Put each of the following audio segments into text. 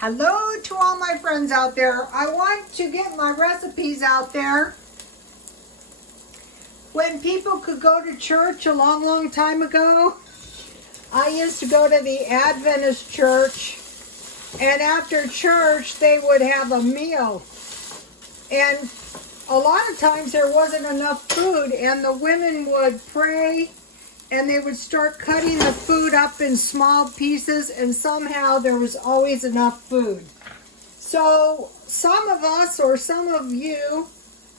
Hello to all my friends out there. I want to get my recipes out there. When people could go to church a long, long time ago, I used to go to the Adventist church, and after church they would have a meal. And a lot of times there wasn't enough food, and the women would pray and they would start cutting the food up in small pieces, and somehow there was always enough food. So some of us, or some of you,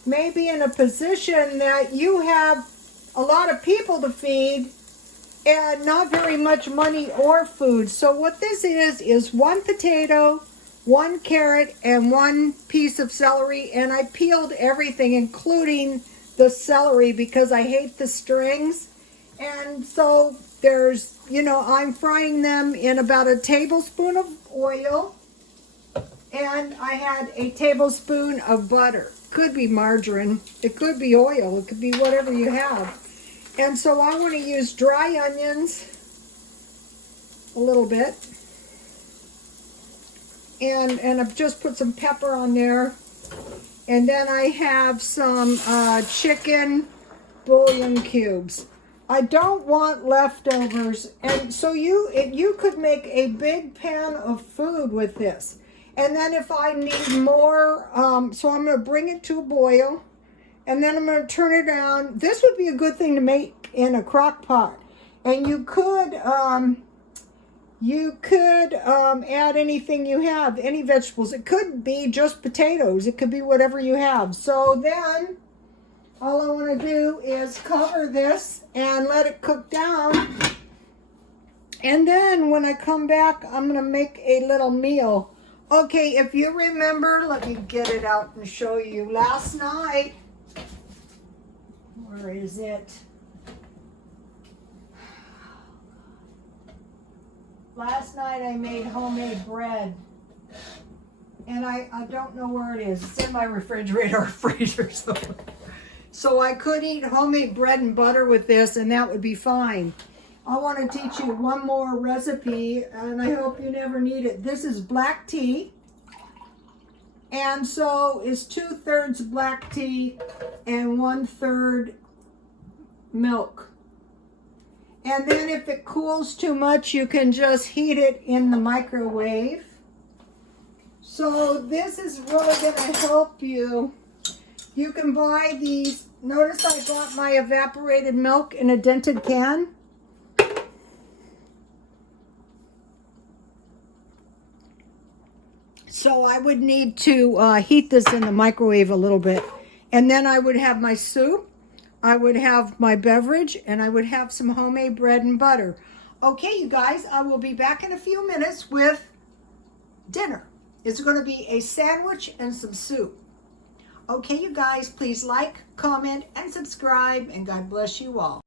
may be in a position that you have a lot of people to feed and not very much money or food. So what this is 1 potato, 1 carrot, and 1 piece of celery, and I peeled everything, including the celery, because I hate the strings. And so there's, I'm frying them in about a tablespoon of oil, and I had a tablespoon of butter. Could be margarine, it could be oil, it could be whatever you have. And so I want to use dry onions a little bit, and I've just put some pepper on there, and then I have some chicken bouillon cubes. I don't want leftovers, and so you could make a big pan of food with this. And then if I need more, so I'm going to bring it to a boil, and then I'm going to turn it on. This would be a good thing to make in a crock pot. And you could add anything you have, any vegetables. It could be just potatoes. It could be whatever you have. So then all I want to do is cover this and let it cook down. And then when I come back, I'm going to make a little meal. Okay, if you remember, let me get it out and show you. Last night, where is it? Last night I made homemade bread. And I don't know where it is. It's in my refrigerator or freezer somewhere. So I could eat homemade bread and butter with this, and that would be fine. I want to teach you one more recipe, and I hope you never need it. This is black tea, and so it's 2/3 black tea and 1/3 milk. And then if it cools too much, you can just heat it in the microwave. So this is really going to help you. You can buy these. Notice I bought my evaporated milk in a dented can. So I would need to heat this in the microwave a little bit. And then I would have my soup, I would have my beverage, and I would have some homemade bread and butter. Okay, you guys, I will be back in a few minutes with dinner. It's going to be a sandwich and some soup. Okay, you guys, please like, comment, and subscribe, and God bless you all.